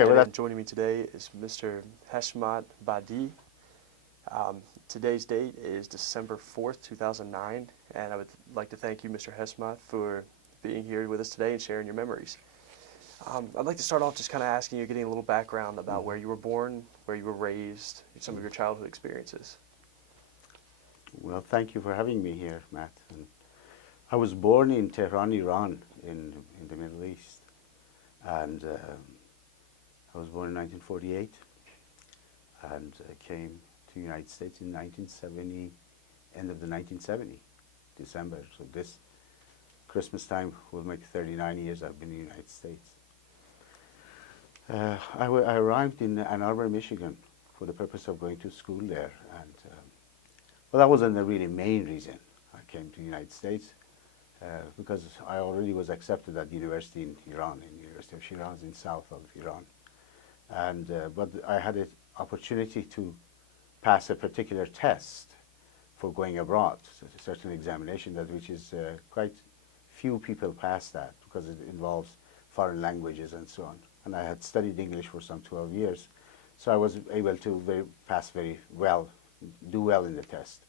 And joining me today is Mr. Heshmat Badiee. Today's date is December 4th, 2009, and I would like to thank you, Mr. Heshmat, for being here with us today and sharing your memories. I'd like to start off just kind of asking you, getting a little background about where you were born, where you were raised, some of your childhood experiences. Well, thank you for having me here, Matt. And I was born in Tehran, Iran, in the Middle East, and I was born in 1948 and came to the United States in 1970, end of the 1970, December. So this Christmas time will make 39 years I've been in the United States. I arrived in Ann Arbor, Michigan for the purpose of going to school there. And well, that wasn't the really main reason I came to the United States, because I already was accepted at university in Iran, in the University of Shiraz in south of Iran. And but I had an opportunity to pass a particular test for going abroad, so a certain examination that which is quite few people pass that because it involves foreign languages and so on. And I had studied English for some 12 years, so I was able to pass very well, do well in the test.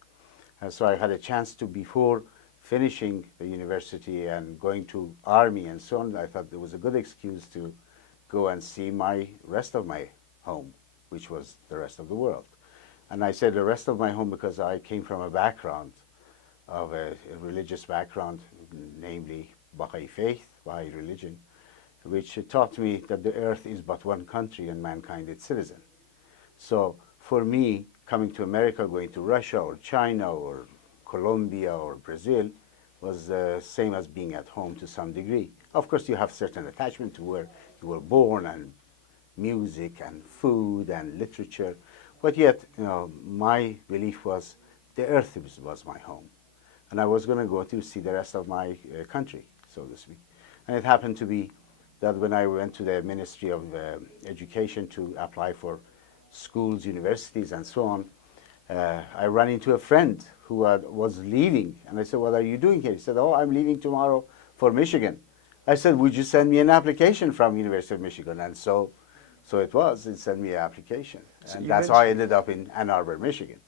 So I had a chance to, before finishing the university and going to army and so on, I thought there was a good excuse to go and see my rest of my home, which was the rest of the world. And I said the rest of my home because I came from a background of a religious background, namely Baha'i faith, Baha'i religion, which taught me that the earth is but one country and mankind its citizen. So for me, coming to America, going to Russia or China or Colombia or Brazil was the same as being at home to some degree. Of course, you have certain attachment to where you were born and music and food and literature, but yet, you know, my belief was the earth was my home, and I was going to go to see the rest of my country, so to speak. And it happened to be that when I went to the Ministry of Education to apply for schools, universities, and so on, I ran into a friend who was leaving, and I said, "What are you doing here?" He said, "Oh, I'm leaving tomorrow for Michigan." I said, "Would you send me an application from University of Michigan?" And so it was. It sent me an application, So and that's how I ended up in Ann Arbor, Michigan.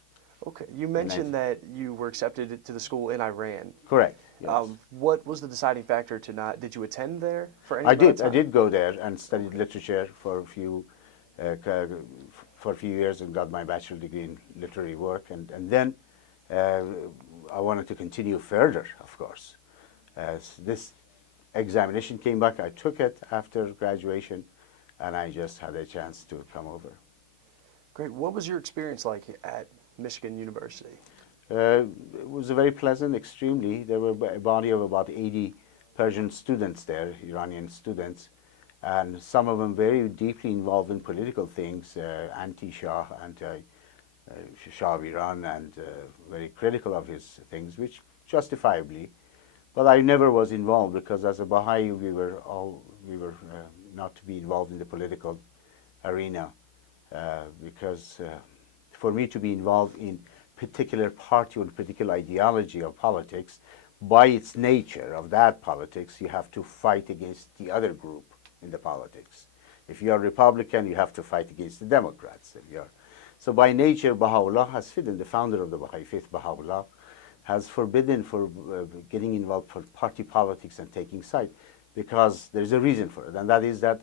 Okay, you mentioned that you were accepted to the school in Iran. Correct. Yes. What was the deciding factor to not? Did you attend there for any? I did. I did go there and studied literature for a few years and got my bachelor degree in literary work, and then I wanted to continue further, of course. This examination came back, I took it after graduation, and I just had a chance to come over. Great. What was your experience like at Michigan University? It was very pleasant, extremely. There were a body of about 80 Persian students there, Iranian students, and some of them very deeply involved in political things, anti-Shah, anti-Shah of Iran, and very critical of his things, which justifiably. But I never was involved because as a Baha'i, we were not to be involved in the political arena, because for me to be involved in particular party or particular ideology of politics, by its nature of that politics, you have to fight against the other group in the politics. If you are Republican, you have to fight against the Democrats. So by nature, Baha'u'llah has forbidden, the founder of the Baha'i faith, Baha'u'llah, has forbidden for getting involved for party politics and taking side, because there's a reason for it, and that is that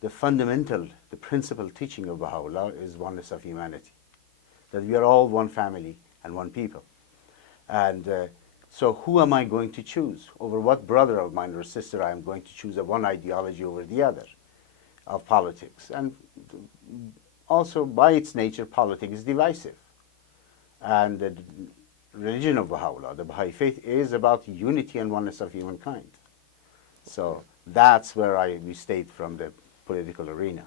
the fundamental, the principal teaching of Baha'u'llah is oneness of humanity, that we are all one family and one people. And so who am I going to choose? Over what brother of mine or sister I am going to choose one ideology over the other of politics? And also, by its nature, politics is divisive. And the religion of Baha'u'llah, the Baha'i faith, is about unity and oneness of humankind. So that's where we stayed from the political arena.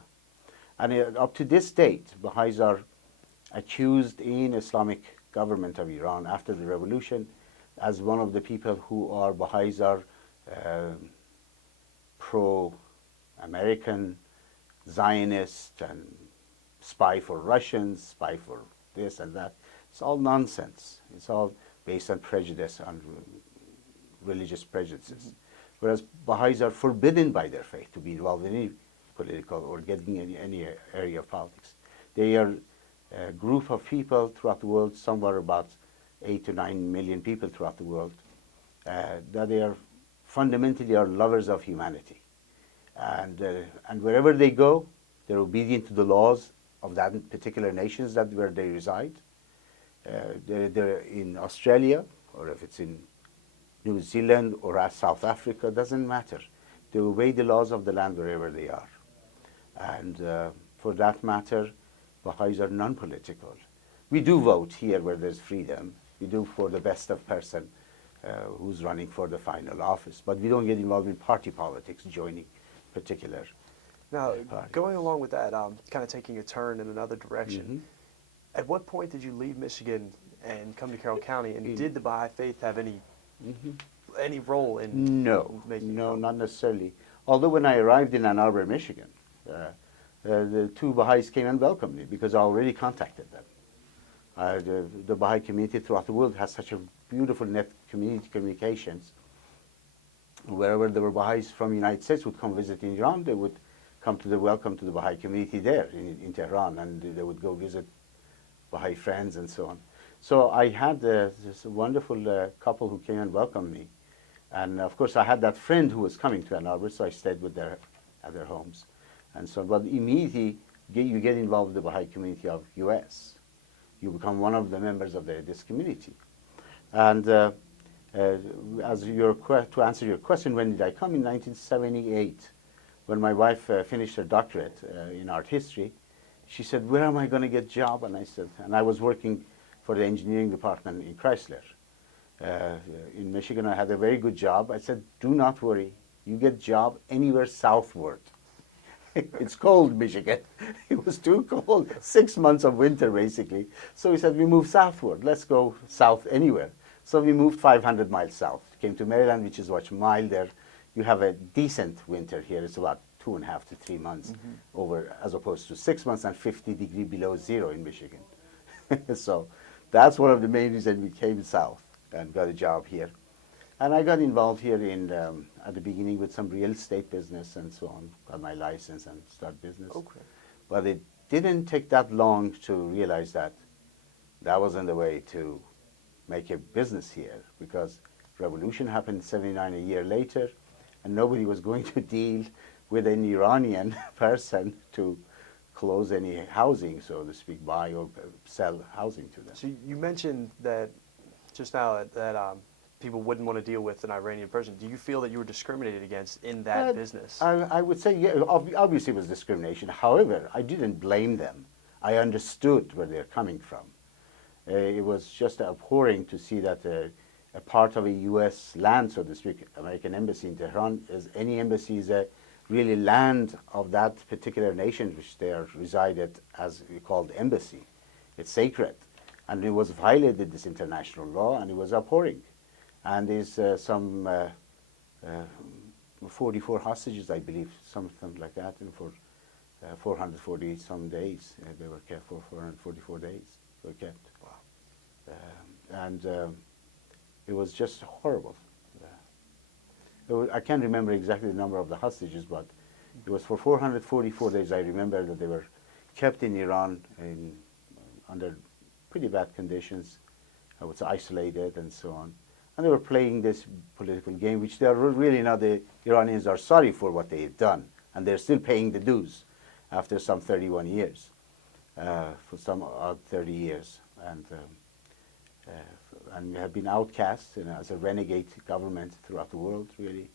And up to this date, Baha'is are accused in Islamic government of Iran after the revolution as one of the people who are Baha'is are pro-American, Zionist, and spy for Russians, spy for this and that. It's all nonsense. It's all based on prejudice, on religious prejudices. Whereas Baha'is are forbidden by their faith to be involved in any political or getting any area of politics. They are a group of people throughout the world, somewhere about 8 to 9 million people throughout the world, that they are fundamentally are lovers of humanity. And wherever they go, they're obedient to the laws of that particular nations where they reside. They're in Australia, or if it's in New Zealand or South Africa, doesn't matter. They obey the laws of the land wherever they are. And for that matter, Baha'is are non-political. We do vote here where there's freedom. We do for the best of person who's running for the final office. But we don't get involved in party politics, joining particular Now, parties. going along with that, kind of taking a turn in another direction, Mm-hmm. at what point did you leave Michigan and come to Carroll County, and did the Baha'i faith have any role in No, making no, it? not necessarily. Although when I arrived in Ann Arbor, Michigan, the two Baha'is came and welcomed me because I already contacted them. The Baha'i community throughout the world has such a beautiful net community communications. Wherever there were Baha'is from the United States would come visit in Iran, they would come to the welcome to the Baha'i community there in Tehran, and they would go visit Baha'i friends and so on. So I had this wonderful couple who came and welcomed me. And of course I had that friend who was coming to Ann Arbor, so I stayed with at their homes. And so, but immediately you get involved with the Baha'i community of US. You become one of the members of this community. And to answer your question, when did I come? In 1978, when my wife finished her doctorate in art history. She said, "Where am I going to get a job?" And I said, and I was working for the engineering department in Chrysler. In Michigan, I had a very good job. I said, "Do not worry. You get a job anywhere southward." It's cold, Michigan. It was too cold. 6 months of winter, basically. So we said, we move southward. Let's go south anywhere. So we moved 500 miles south. Came to Maryland, which is much milder. You have a decent winter here. It's about 2.5 to 3 months over, as opposed to 6 months and 50 degrees below zero in Michigan. So that's one of the main reasons we came south and got a job here. And I got involved here at the beginning with some real estate business and so on. Got my license and start business. Okay. But it didn't take that long to realize that that wasn't the way to make a business here, because revolution happened 79 a year later, and nobody was going to deal with an Iranian person to close any housing, so to speak, buy or sell housing to them. So you mentioned that just now that people wouldn't want to deal with an Iranian person. Do you feel that you were discriminated against in that business? I would say, yeah, obviously it was discrimination. However, I didn't blame them. I understood where they're coming from. It was just abhorring to see that a part of a U.S. land, so to speak, American embassy in Tehran, is any embassy is a really land of that particular nation which they are resided as we called embassy. It's sacred. And it was violated, this international law, and it was abhorring. And there's some 44 hostages, I believe, something like that, and for 440 some days. They were kept for 444 days. They were kept. Wow. It was just horrible. I can't remember exactly the number of the hostages, but it was for 444 days. I remember that they were kept in Iran under pretty bad conditions. I was isolated and so on. And they were playing this political game, which they are really not. The Iranians are sorry for what they have done, and they're still paying the dues after some 31 years, for some odd 30 years, and have been outcast as a renegade government throughout the world. Really,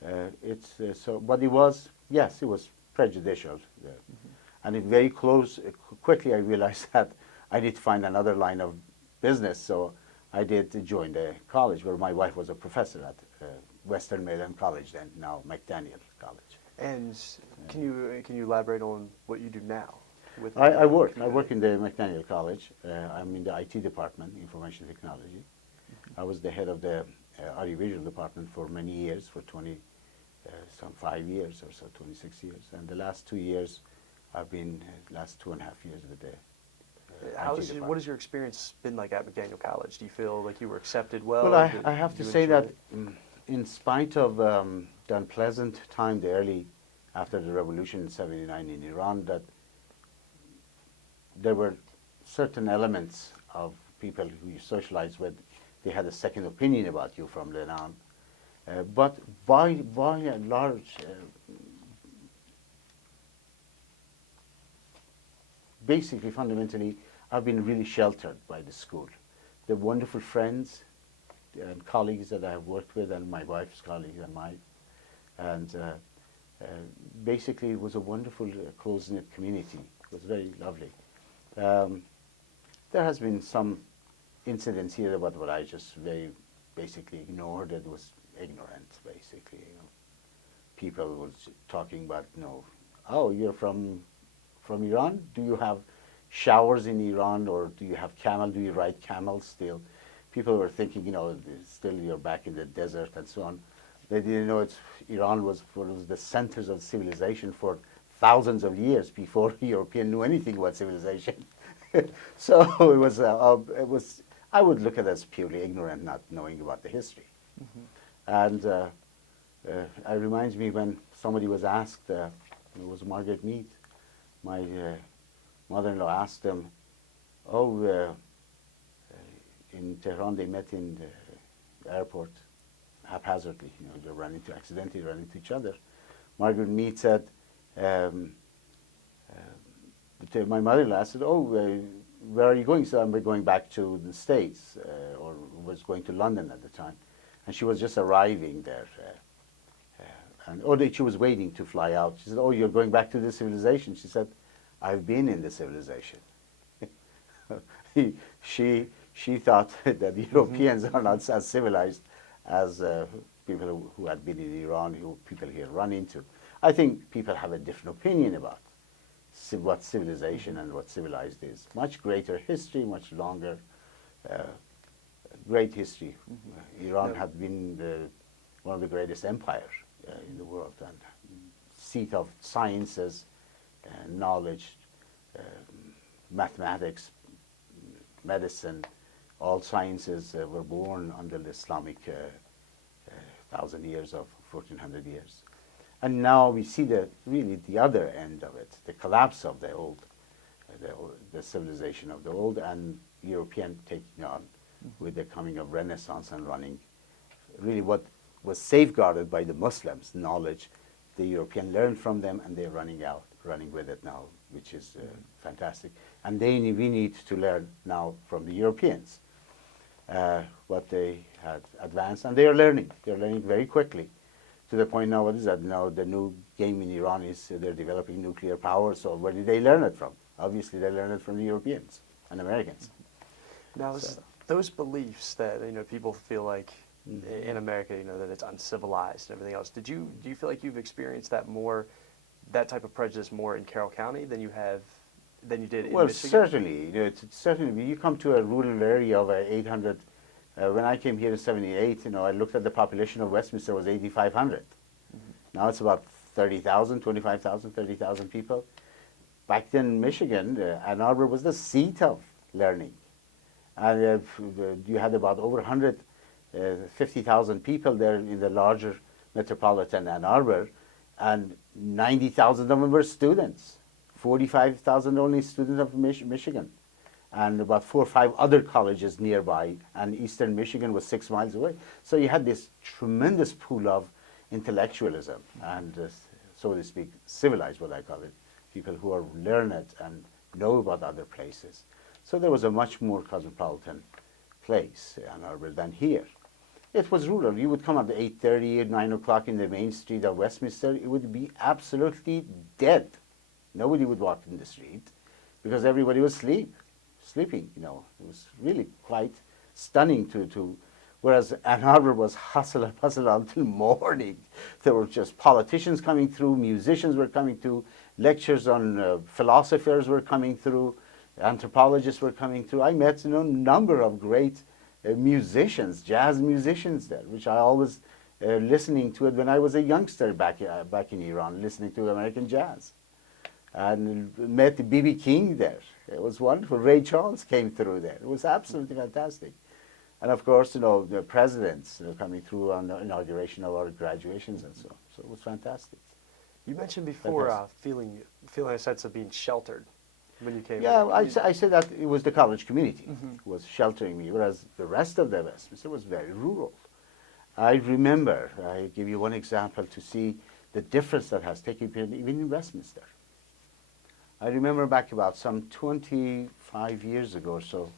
but it was, yes, it was prejudicial, and it very quickly I realized that I need to find another line of business. So I did join the college where my wife was a professor at Western Maryland College, then now McDaniel College. And can you elaborate on what you do now? I work in the McDaniel College. I'm in the IT department, information technology. I was the head of the audiovisual department for many years, for some 5 years or so, 26 years. And the last 2 years, I've been last 2.5 years with the what has your experience been like at McDaniel College? Do you feel like you were accepted well? Well, I have to say that in spite of the unpleasant time, the early after the revolution in '79 in Iran, that there were certain elements of people who you socialize with, they had a second opinion about you from then on. But by and large, basically, fundamentally, I've been really sheltered by the school. The wonderful friends and colleagues that I have worked with, and my wife's colleagues and mine, and basically it was a wonderful, close-knit community. It was very lovely. There has been some incidents here about what I just very basically ignored. It was ignorant, basically. You know. People was talking about, you know, oh, you're from Iran? Do you have showers in Iran, or do you have camel? Do you ride camels still? People were thinking, you know, still you're back in the desert and so on. They didn't know Iran was one of the centers of civilization for thousands of years before Europeans knew anything about civilization. So it was, I would look at it as purely ignorant, not knowing about the history. And it reminds me when somebody was asked, it was Margaret Mead, my mother-in-law asked them, oh, in Tehran they met in the airport haphazardly, you know, they accidentally ran into each other. Margaret Mead said, my mother-in-law said, oh, where are you going? So I'm going back to the States, or was going to London at the time. And she was just arriving there. She was waiting to fly out. She said, oh, you're going back to the civilization? She said, I've been in the civilization. She thought that Europeans are not as civilized as people who had been in Iran, who people here run into. I think people have a different opinion about what civilization and what civilized is. Much greater history, much longer, great history. Iran had been one of the greatest empires in the world, and seat of sciences, knowledge, mathematics, medicine, all sciences were born under the Islamic 1,000 years of 1,400 years. And now we see really the other end of it, the collapse of the civilization of the old, and European taking on with the coming of Renaissance and running. Really what was safeguarded by the Muslims, knowledge, the European learned from them, and they're running with it now, which is fantastic. And we need to learn now from the Europeans what they had advanced, and they are learning. They're learning very quickly, to the point now, what is that? Now the new game in Iran is they're developing nuclear power, so where did they learn it from? Obviously they learned it from the Europeans and Americans. Now, those beliefs that, you know, people feel like in America, you know, that it's uncivilized and everything else, do you feel like you've experienced that type of prejudice more in Carroll County than you did in Michigan? Well, certainly. Certainly. You come to a rural area of 800. When I came here in '78, you know, I looked at the population of Westminster, was 8,500. Now it's about 30,000, 25,000, 30,000 people. Back then in Michigan, Ann Arbor was the seat of learning. And you had about over 150,000 people there in the larger metropolitan Ann Arbor, and 90,000 of them were students. 45,000 only students of Michigan, and about 4 or 5 other colleges nearby, and Eastern Michigan was 6 miles away. So you had this tremendous pool of intellectualism and, so to speak, civilized, what I call it, people who are learned and know about other places. So there was a much more cosmopolitan place, Ann Arbor, than here. It was rural. You would come at 8:30, 9 o'clock in the main street of Westminster, it would be absolutely dead. Nobody would walk in the street because everybody was sleeping, you know. It was really quite stunning whereas Ann Arbor was hustle and bustle until morning. There were just politicians coming through, musicians were coming through, lectures on philosophers were coming through, anthropologists were coming through. I met, you know, a number of great musicians, jazz musicians there, which I always listening to it when I was a youngster back in Iran, listening to American jazz. And met B.B. King there. It was wonderful. Ray Charles came through there. It was absolutely fantastic. And of course, you know, the presidents coming through on the inauguration of our graduations and so on. So it was fantastic. You mentioned before feeling a sense of being sheltered when you came Yeah, here. I said that it was the college community Mhm. who was sheltering me, whereas the rest of the Westminster was very rural. I remember, I give you one example to see the difference that has taken place even in Westminster. I remember back about some 25 years ago or so,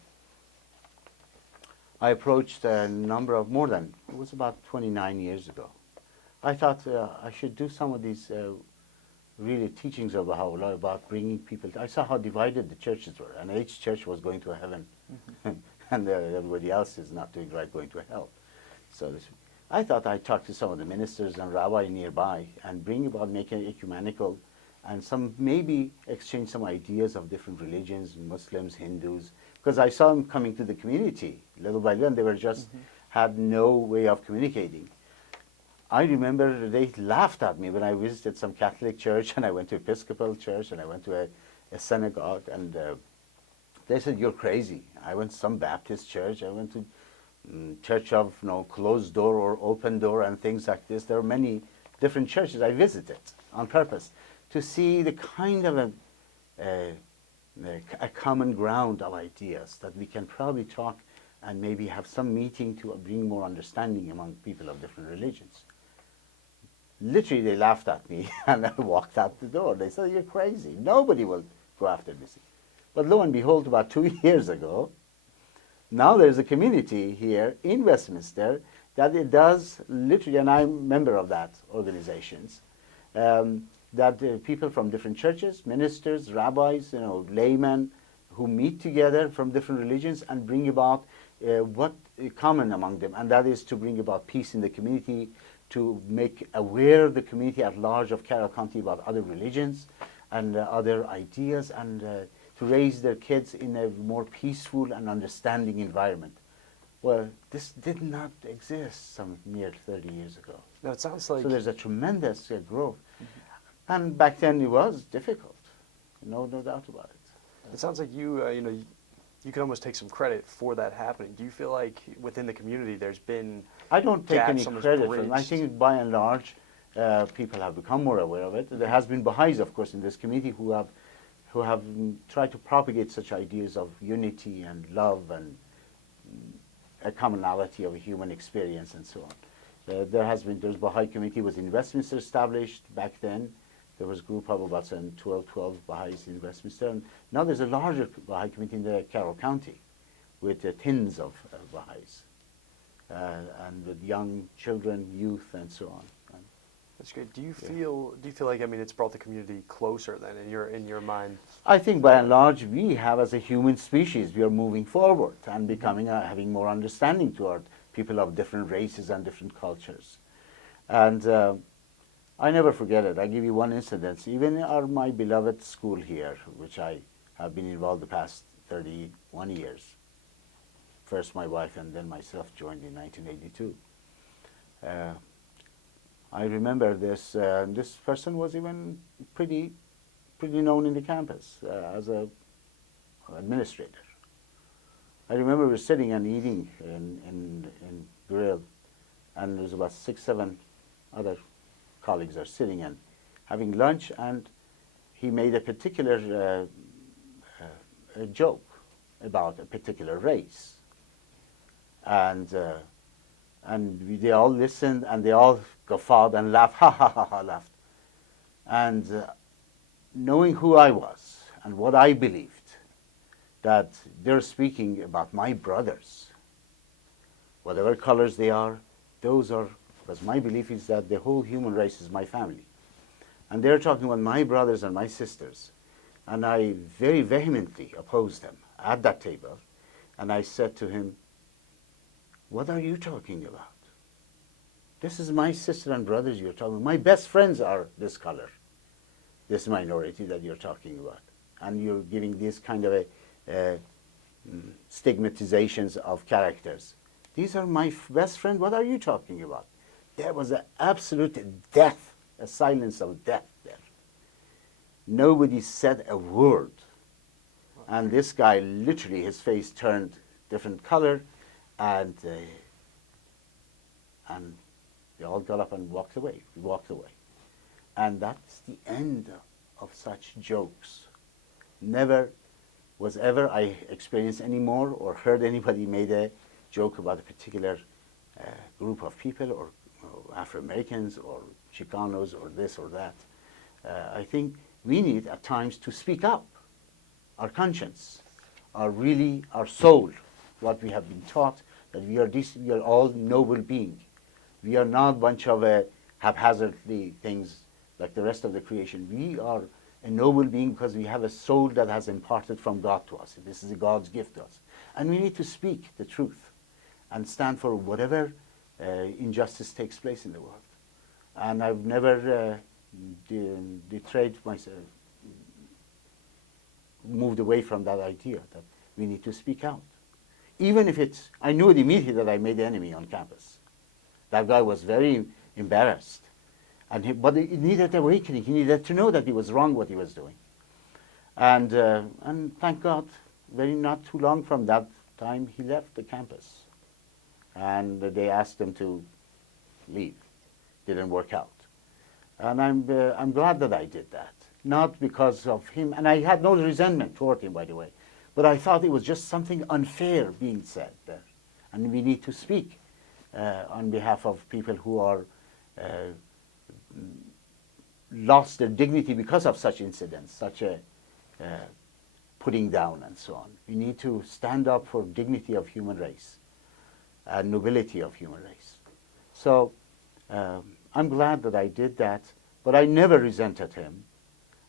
I approached a number of, it was about 29 years ago. I thought I should do some of these really teachings of Baha'u'llah about bringing people. I saw how divided the churches were, and each church was going to heaven, and everybody else is not doing right, going to hell. So I thought I'd talk to some of the ministers and rabbi nearby and bring about making it ecumenical and some maybe exchange some ideas of different religions, Muslims, Hindus, because I saw them coming to the community little by little, and they were just had no way of communicating. I remember they laughed at me when I visited some Catholic church, and I went to Episcopal church, and I went to a synagogue, and they said, "You're crazy." I went to some Baptist church. I went to church of closed door or open door and things like this. There are many different churches I visited on purpose to see the kind of a common ground of ideas that we can probably talk and maybe have some meeting to bring more understanding among people of different religions. Literally, they laughed at me and I walked out the door. They said, "You're crazy. Nobody will go after this." But lo and behold, about 2 years ago, now there's a community here in Westminster that it does literally, and I'm a member of that organizations, that people from different churches, ministers, rabbis, laymen, who meet together from different religions and bring about what is common among them, and that is to bring about peace in the community, to make aware the community at large of Carroll County about other religions and other ideas, and to raise their kids in a more peaceful and understanding environment. Well, this did not exist some near 30 years ago. No, it sounds like. So there's a tremendous growth. And back then it was difficult, no doubt about it. It sounds like you can almost take some credit for that happening. Do you feel like within the community there's been I don't take any gaps credit almost for it. I think by and large people have become more aware of it. There has been Baha'is, of course, in this community who have tried to propagate such ideas of unity and love and a commonality of a human experience and so on. There's Baha'i community was in Westminster established back then. There was a group of about 12 Baha'is in Westminster. And now there's a larger Baha'i community in the Carroll County with tens of Baha'is and with young children, youth, and so on. That's great. Do you feel like it's brought the community closer then in your mind? I think by and large we have, as a human species, we are moving forward and becoming having more understanding toward people of different races and different cultures. And I never forget it. I give you one incident. Even my beloved school here, which I have been involved the past 31 years. First my wife and then myself joined in 1982. I remember this person was even pretty known in the campus as an administrator. I remember we were sitting and eating in grill, and there was about 6, 7 other colleagues are sitting and having lunch, and he made a particular a joke about a particular race, and they all listened and they all guffawed and laughed, ha ha ha ha, laughed, and knowing who I was and what I believed, that they're speaking about my brothers, whatever colors they are, those are. Because my belief is that the whole human race is my family. And they're talking about my brothers and my sisters. And I very vehemently opposed them at that table. And I said to him, "What are you talking about? This is my sister and brothers you're talking about. My best friends are this color, this minority that you're talking about. And you're giving this kind of stigmatizations of characters. These are my best friends. What are you talking about?" There was an absolute death, a silence of death there. Nobody said a word. And this guy, literally, his face turned different color, and they all got up and walked away. We walked away. And that's the end of such jokes. Never was ever I experienced any more or heard anybody made a joke about a particular group of people or Afro-Americans or Chicanos or this or that. I think we need at times to speak up. Our conscience, our soul, what we have been taught, that we are all noble beings. We are not a bunch of haphazardly things like the rest of the creation. We are a noble being because we have a soul that has imparted from God to us. This is God's gift to us. And we need to speak the truth and stand for whatever injustice takes place in the world. And I've never betrayed myself, moved away from that idea that we need to speak out. Even if it's, I knew it immediately that I made the enemy on campus. That guy was very embarrassed. But he needed awakening. He needed to know that he was wrong what he was doing. And thank God, not too long from that time, he left the campus. And they asked him to leave. Didn't work out. And I'm glad that I did that. Not because of him, and I had no resentment toward him, by the way, but I thought it was just something unfair being said there. And we need to speak on behalf of people who are lost their dignity because of such incidents, such a putting down and so on. We need to stand up for dignity of human race and nobility of human race. So I'm glad that I did that, but I never resented him.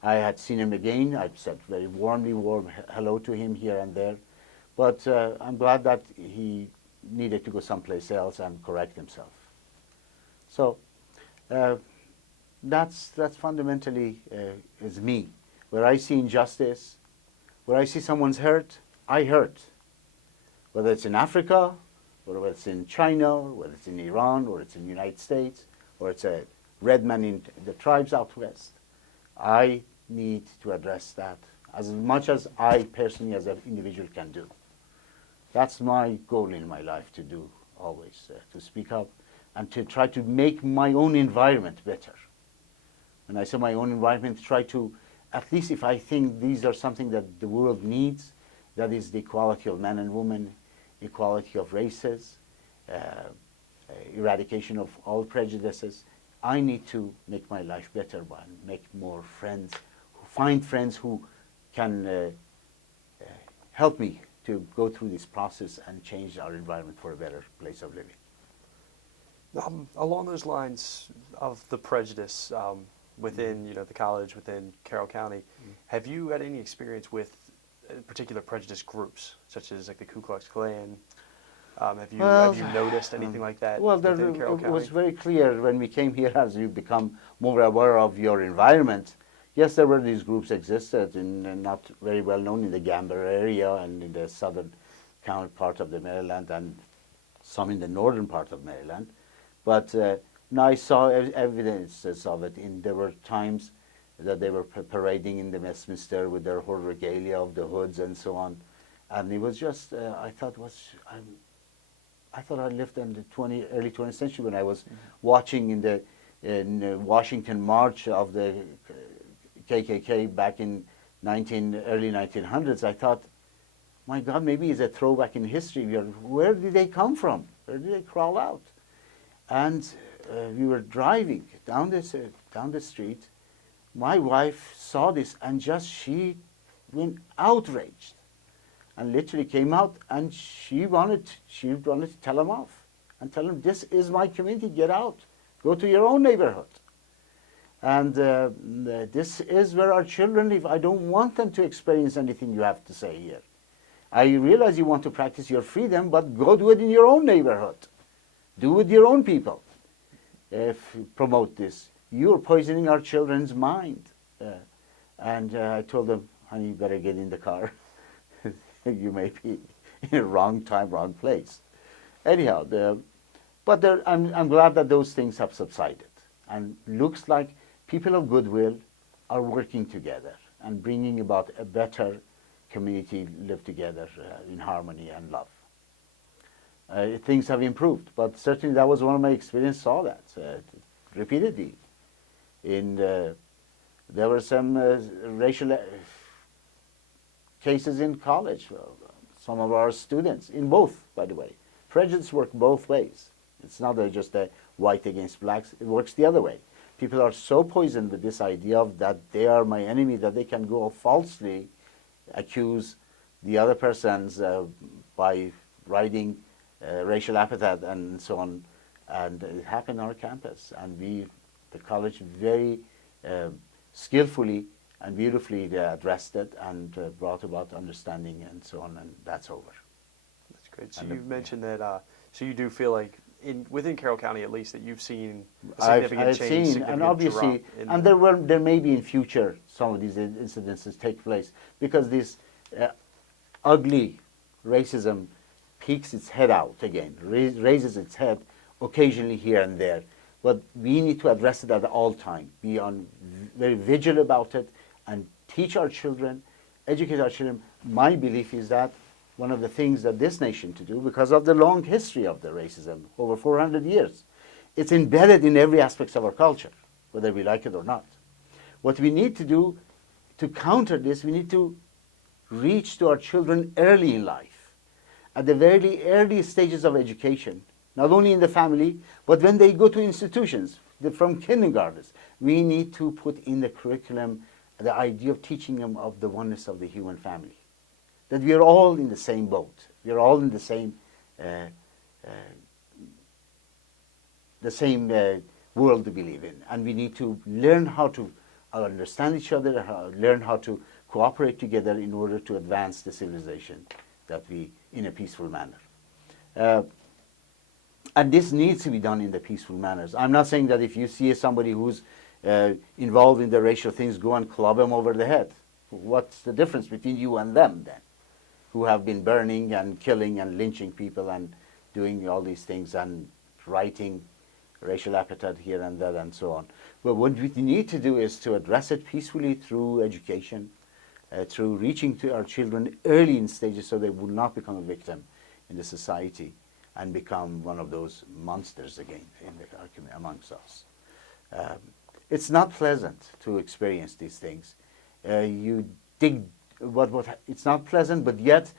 I had seen him again. I said very warm hello to him here and there. But I'm glad that he needed to go someplace else and correct himself. So that's fundamentally is me. Where I see injustice, where I see someone's hurt, I hurt. Whether it's in Africa, or whether it's in China, or whether it's in Iran, or it's in the United States, or it's a red man in the tribes out west. I need to address that as much as I personally as an individual can do. That's my goal in my life to do always, to speak up and to try to make my own environment better. When I say my own environment, try to, at least if I think these are something that the world needs, that is the equality of men and women, equality of races, eradication of all prejudices, I need to make my life better by make more friends, find friends who can help me to go through this process and change our environment for a better place of living. Along those lines of the prejudice within the college, within Carroll County, have you had any experience with particular prejudice groups, such as like the Ku Klux Klan? Have you noticed anything like that within Carroll County? It was very clear when we came here, as you become more aware of your environment. Yes, there were these groups existed, not very well known in the Gamber area and in the southern part of the Maryland, and some in the northern part of Maryland. But now I saw evidences of it. There were times that they were parading in the Westminster with their whole regalia of the hoods and so on, and it was just I thought I lived in the early 20th century when I was watching in the Washington March of the KKK back in early 1900s. I thought, my God, maybe it's a throwback in history. Where did they come from? Where did they crawl out? And we were driving down the street. My wife saw this and she went outraged. And literally came out, and she wanted to tell them off and tell them, this is my community, get out, go to your own neighborhood. And this is where our children live. I don't want them to experience anything you have to say here. I realize you want to practice your freedom, but go do it in your own neighborhood. Do it with your own people. Promote this. You're poisoning our children's mind. And I told them, honey, you better get in the car. You may be in a wrong time, wrong place. Anyhow, I'm glad that those things have subsided. And looks like people of goodwill are working together and bringing about a better community live together in harmony and love. Things have improved, but certainly that was one of my experiences, saw that repeatedly. There were some racial cases in college. Some of our students, in both, by the way. Prejudice works both ways. It's not just a white against blacks. It works the other way. People are so poisoned with this idea of that they are my enemy that they can go falsely accuse the other persons by writing racial epithet and so on. And it happened on our campus. And the college, very skillfully and beautifully addressed it and brought about understanding and so on, and that's over. That's great. So you mentioned that, so you do feel like, within Carroll County at least, that you've seen a significant I've change, seen, significant and obviously, drop there may be in future some of these incidences take place, because this ugly racism peeks its head out again, raises its head occasionally here and there. But we need to address it at all time, be very vigilant about it, and teach our children, educate our children. My belief is that one of the things that this nation to do, because of the long history of the racism, over 400 years, it's embedded in every aspect of our culture, whether we like it or not. What we need to do to counter this, we need to reach to our children early in life, at the very early stages of education, not only in the family, but when they go to institutions, from kindergartens. We need to put in the curriculum the idea of teaching them of the oneness of the human family, that we are all in the same boat, we are all in the same world to believe in, and we need to learn how to understand each other, learn how to cooperate together in order to advance the civilization that we in a peaceful manner. And this needs to be done in the peaceful manners. I'm not saying that if you see somebody who's involved in the racial things, go and club them over the head. What's the difference between you and them then, who have been burning and killing and lynching people and doing all these things and writing racial epithet here and there and so on? But what we need to do is to address it peacefully through education, through reaching to our children early in stages so they will not become a victim in the society and become one of those monsters again amongst us. It's not pleasant to experience these things. You dig, it's not pleasant, but yet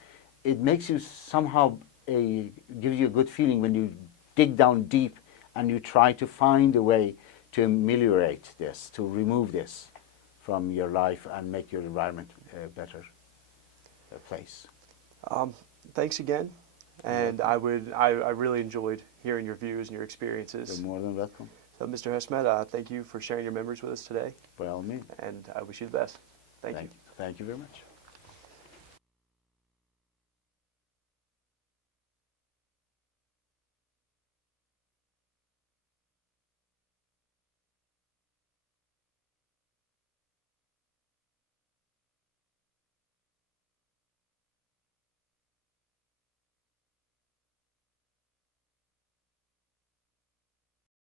it makes you somehow, gives you a good feeling when you dig down deep and you try to find a way to ameliorate this, to remove this from your life and make your environment a better place. Thanks again. And I really enjoyed hearing your views and your experiences. You're more than welcome. So, Mr. Heshmat, thank you for sharing your memories with us today. By all means. And I wish you the best. Thank you. Thank you very much.